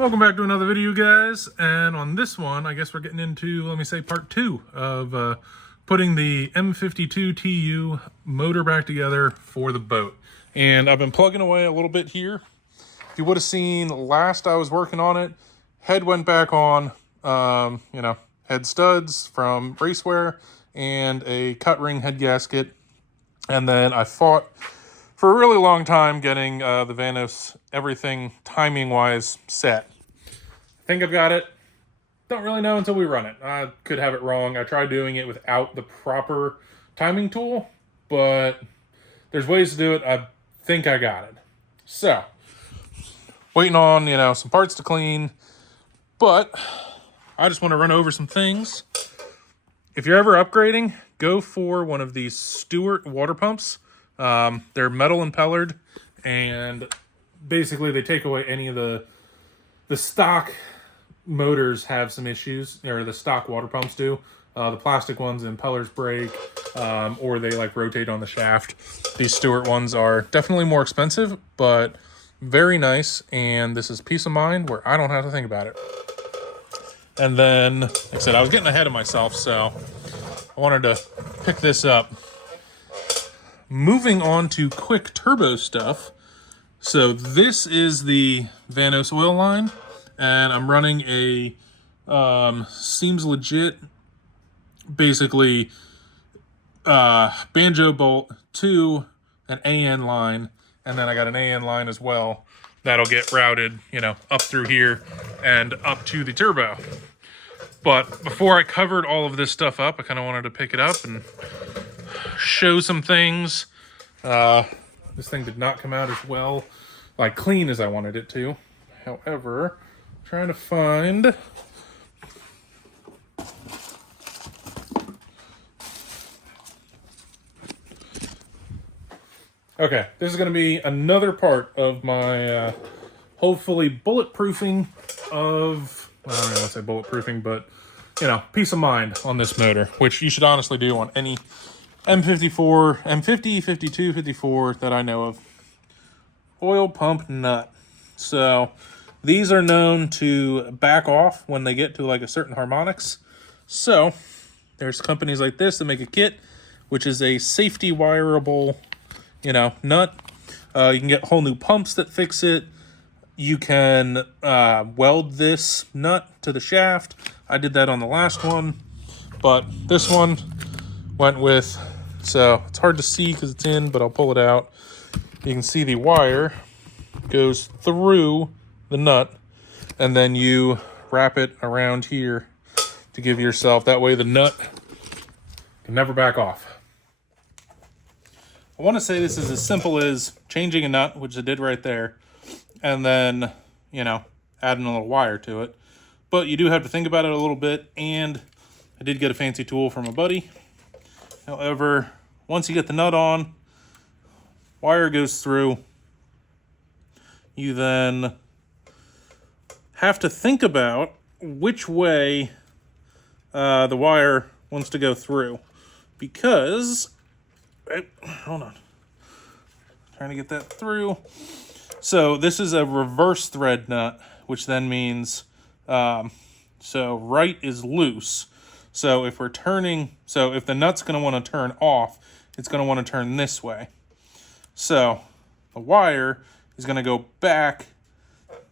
Welcome back to another video, guys, and on this one I guess we're getting into, let me say, part 2 of putting the M52tu motor back together for the boat. And I've been plugging away a little bit here. If you would have seen last I was working on it, head went back on, head studs from Raceware and a cut ring head gasket, and then I fought for a really long time getting the Vanos, everything timing-wise set. I think I've got it. Don't really know until we run it. I could have it wrong. I tried doing it without the proper timing tool, but there's ways to do it. I think I got it. So, waiting on, some parts to clean, but I just want to run over some things. If you're ever upgrading, go for one of these Stewart water pumps. They're metal impellered, and basically they take away any of the stock motors have some issues, or the stock water pumps do. The plastic ones, the impellers break, or they rotate on the shaft. These Stewart ones are definitely more expensive, but very nice, and this is peace of mind where I don't have to think about it. And then, like I said, I was getting ahead of myself, so I wanted to pick this up. Moving on to quick turbo stuff. So this is the Vanos oil line, and I'm running a seems legit, basically banjo bolt to an AN line, and then I got an AN line as well that'll get routed, up through here and up to the turbo. But before I covered all of this stuff up, I kind of wanted to pick it up and show some things. This thing did not come out as well, clean as I wanted it to. However, trying to find okay, this is going to be another part of my hopefully bulletproofing of, well, I don't know, let's say bulletproofing, but peace of mind on this motor, which you should honestly do on any M54, M50, 52, 54 that I know of. Oil pump nut. So these are known to back off when they get to a certain harmonics. So there's companies like this that make a kit, which is a safety wireable, nut. You can get whole new pumps that fix it. You can weld this nut to the shaft. I did that on the last one, but this one went with, so it's hard to see because it's in, but I'll pull it out. You can see the wire goes through the nut, and then you wrap it around here to give yourself, that way the nut can never back off. I want to say this is as simple as changing a nut, which I did right there, and then, adding a little wire to it. But you do have to think about it a little bit, and I did get a fancy tool from a buddy. However, once you get the nut on, wire goes through, you then have to think about which way the wire wants to go through, because, hold on, trying to get that through. So this is a reverse thread nut, which then means, so right is loose. So if we're turning, so if the nut's going to want to turn off, it's going to want to turn this way. So the wire is going to go back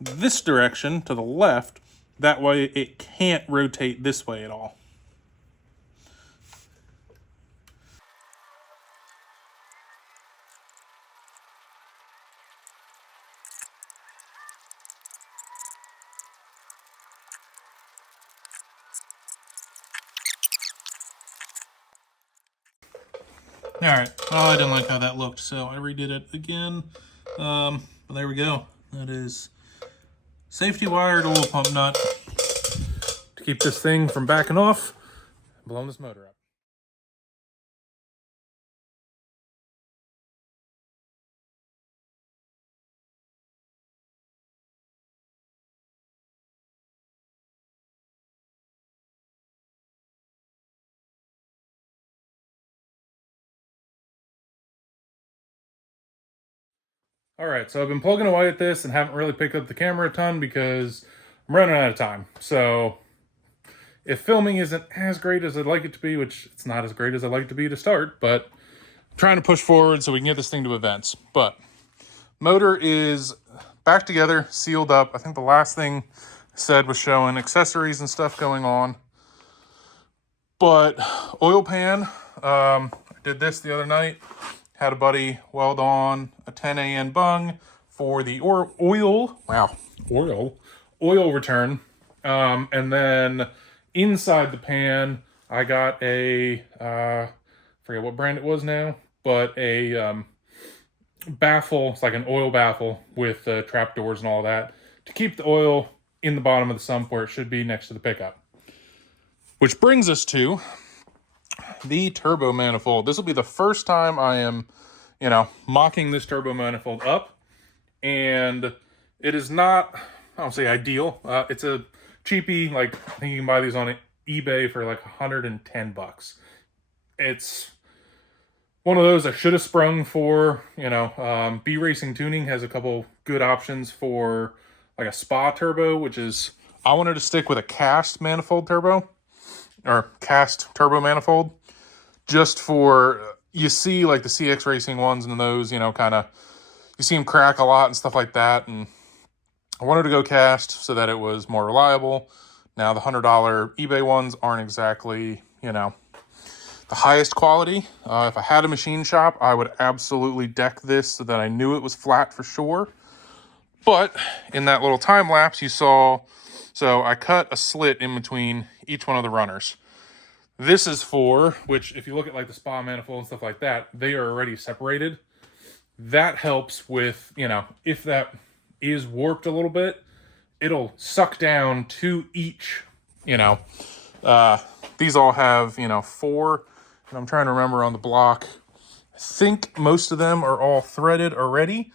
this direction to the left. That way it can't rotate this way at all. Alright, well, I didn't like how that looked, so I redid it again. But there we go. That is safety wired oil pump nut to keep this thing from backing off and blowing this motor up. All right, so I've been plugging away at this and haven't really picked up the camera a ton because I'm running out of time. So if filming isn't as great as I'd like it to be, which it's not as great as I'd like it to be to start, but I'm trying to push forward so we can get this thing to events. But motor is back together, sealed up. I think the last thing I said was showing accessories and stuff going on. But oil pan, I did this the other night. Had a buddy weld on a 10 AN bung for the oil return. And then inside the pan, I got a, forget what brand it was now, but a baffle. It's like an oil baffle with trap doors and all that to keep the oil in the bottom of the sump where it should be next to the pickup. Which brings us to the turbo manifold. This will be the first time I am, mocking this turbo manifold up. And it is not, I don't say ideal. It's a cheapie. Like, I think you can buy these on eBay for like 110 bucks. It's one of those I should have sprung for. B Racing Tuning has a couple good options for like a spa turbo, which is, I wanted to stick with a cast manifold turbo. Or cast turbo manifold, just for, you see like the CX Racing ones and those, kind of, you see them crack a lot and stuff like that, and I wanted to go cast so that it was more reliable. Now the $100 eBay ones aren't exactly, the highest quality. If I had a machine shop, I would absolutely deck this so that I knew it was flat for sure. But in that little time lapse you saw, so I cut a slit in between each one of the runners. This is for, which if you look at like the spa manifold and stuff like that, they are already separated. That helps with, if that is warped a little bit, it'll suck down to each, these all have, 4, and I'm trying to remember on the block. I think most of them are all threaded already.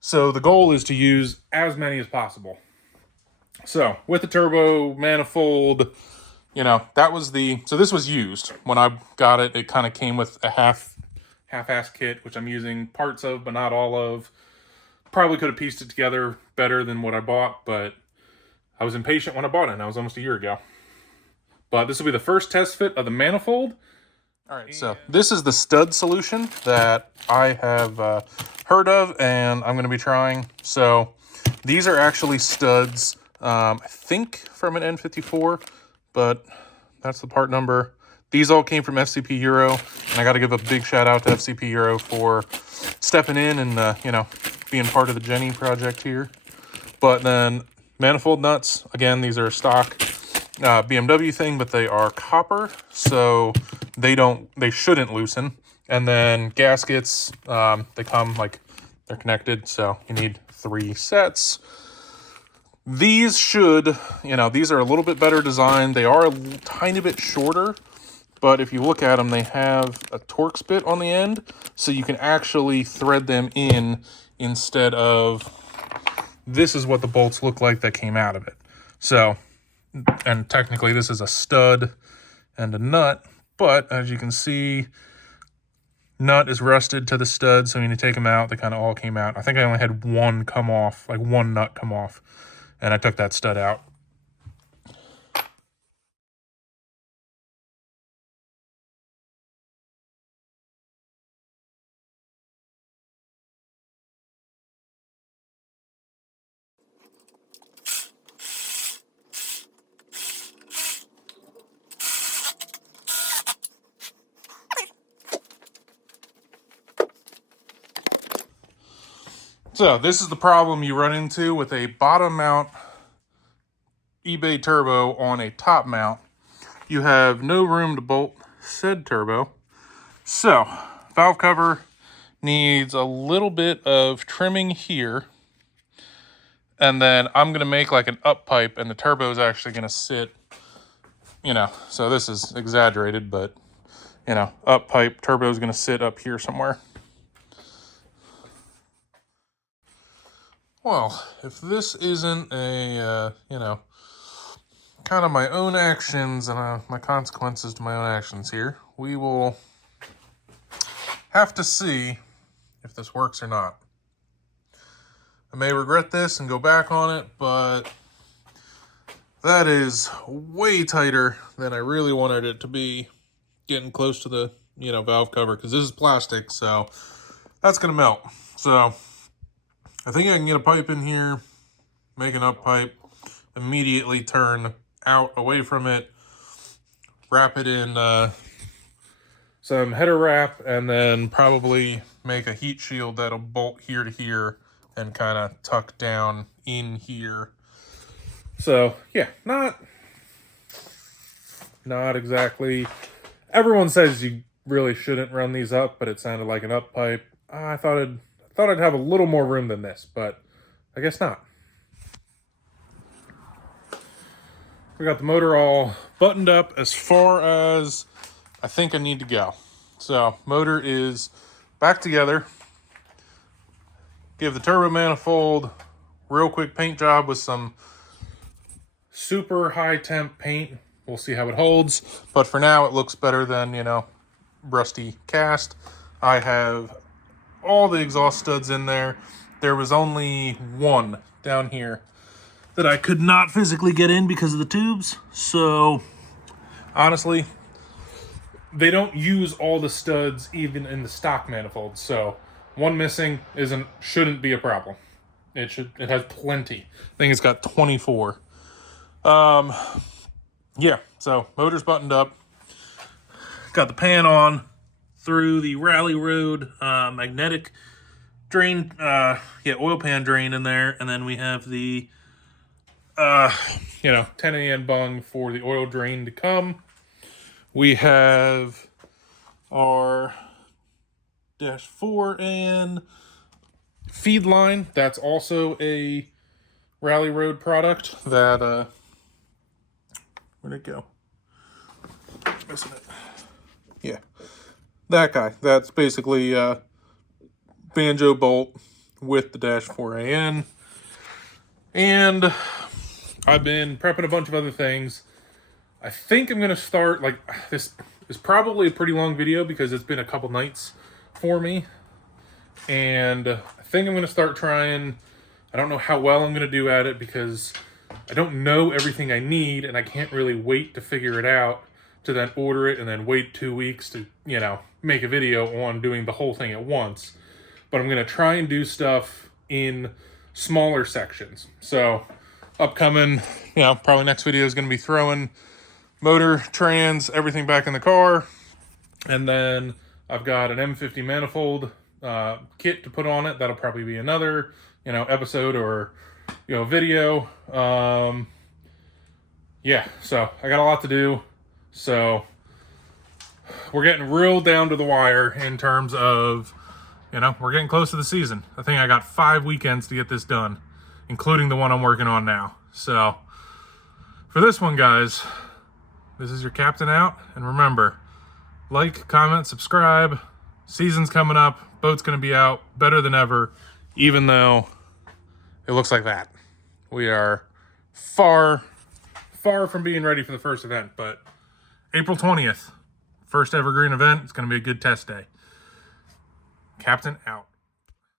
So the goal is to use as many as possible. So with the turbo manifold, that was so this was used. When I got it, it kind of came with a half-ass kit, which I'm using parts of, but not all of. Probably could have pieced it together better than what I bought, but I was impatient when I bought it, and that was almost a year ago. But this will be the first test fit of the manifold. All right, so this is the stud solution that I have heard of, and I'm going to be trying. So these are actually studs, I think from an N54, but that's the part number. These all came from FCP Euro, and I got to give a big shout out to FCP Euro for stepping in and, being part of the Jenny project here. But then manifold nuts, again, these are a stock BMW thing, but they are copper, so they shouldn't loosen. And then gaskets, they come like they're connected, so you need 3 sets. These should, these are a little bit better designed. They are a tiny bit shorter, but if you look at them, they have a Torx bit on the end, so you can actually thread them in instead of, this is what the bolts look like that came out of it. So, and technically this is a stud and a nut, but as you can see, nut is rusted to the stud, so when you take them out, they kind of all came out. I think I only had one come off, like one nut come off, and I took that stud out. So this is the problem you run into with a bottom mount eBay turbo on a top mount. You have no room to bolt said turbo. So valve cover needs a little bit of trimming here. And then I'm going to make like an up pipe, and the turbo is actually going to sit, so this is exaggerated, but, up pipe, turbo is going to sit up here somewhere. Well, if this isn't a, kind of my own actions and my consequences to my own actions here, we will have to see if this works or not. I may regret this and go back on it, but That is way tighter than I really wanted it to be, getting close to the, valve cover, because this is plastic, so that's going to melt. So I think I can get a pipe in here, make an up pipe, immediately turn out away from it, wrap it in some header wrap, and then probably make a heat shield that'll bolt here to here and kind of tuck down in here. So yeah, not exactly. Everyone says you really shouldn't run these up, but it sounded like an up pipe. I thought I'd have a little more room than this, but I guess not. We got the motor all buttoned up as far as I think I need to go. So motor is back together. Give the turbo manifold real quick paint job with some super high temp paint. We'll see how it holds, but for now it looks better than, rusty cast. I have all the exhaust studs in there. There was only one down here that I could not physically get in because of the tubes. So honestly, they don't use all the studs even in the stock manifold. So one missing shouldn't be a problem. It has plenty. I think it's got 24. Yeah, so motor's buttoned up. Got the pan on through the Rally Road magnetic drain, oil pan drain in there, and then we have the 10 AN bung for the oil drain to come. We have our -4 AN feed line. That's also a Rally Road product that where'd it go? Missing it. Yeah, that guy. That's basically banjo bolt with the -4 AN. And I've been prepping a bunch of other things. I think I'm going to start, this is probably a pretty long video because it's been a couple nights for me. And I think I'm going to start trying. I don't know how well I'm going to do at it because I don't know everything I need, and I can't really wait to figure it out to then order it and then wait 2 weeks to, make a video on doing the whole thing at once. But I'm going to try and do stuff in smaller sections. So upcoming, probably next video is going to be throwing motor, trans, everything back in the car. And then I've got an M50 manifold kit to put on it. That'll probably be another, episode or, video. Yeah, so I got a lot to do. So we're getting real down to the wire in terms of, we're getting close to the season. I think I got 5 weekends to get this done, including the one I'm working on now. So for this one, guys, this is your captain out. And remember, like, comment, subscribe. Season's coming up. Boat's going to be out better than ever, even though it looks like that. We are far from being ready for the first event, but April 20th, first ever green event. It's going to be a good test day. Captain out.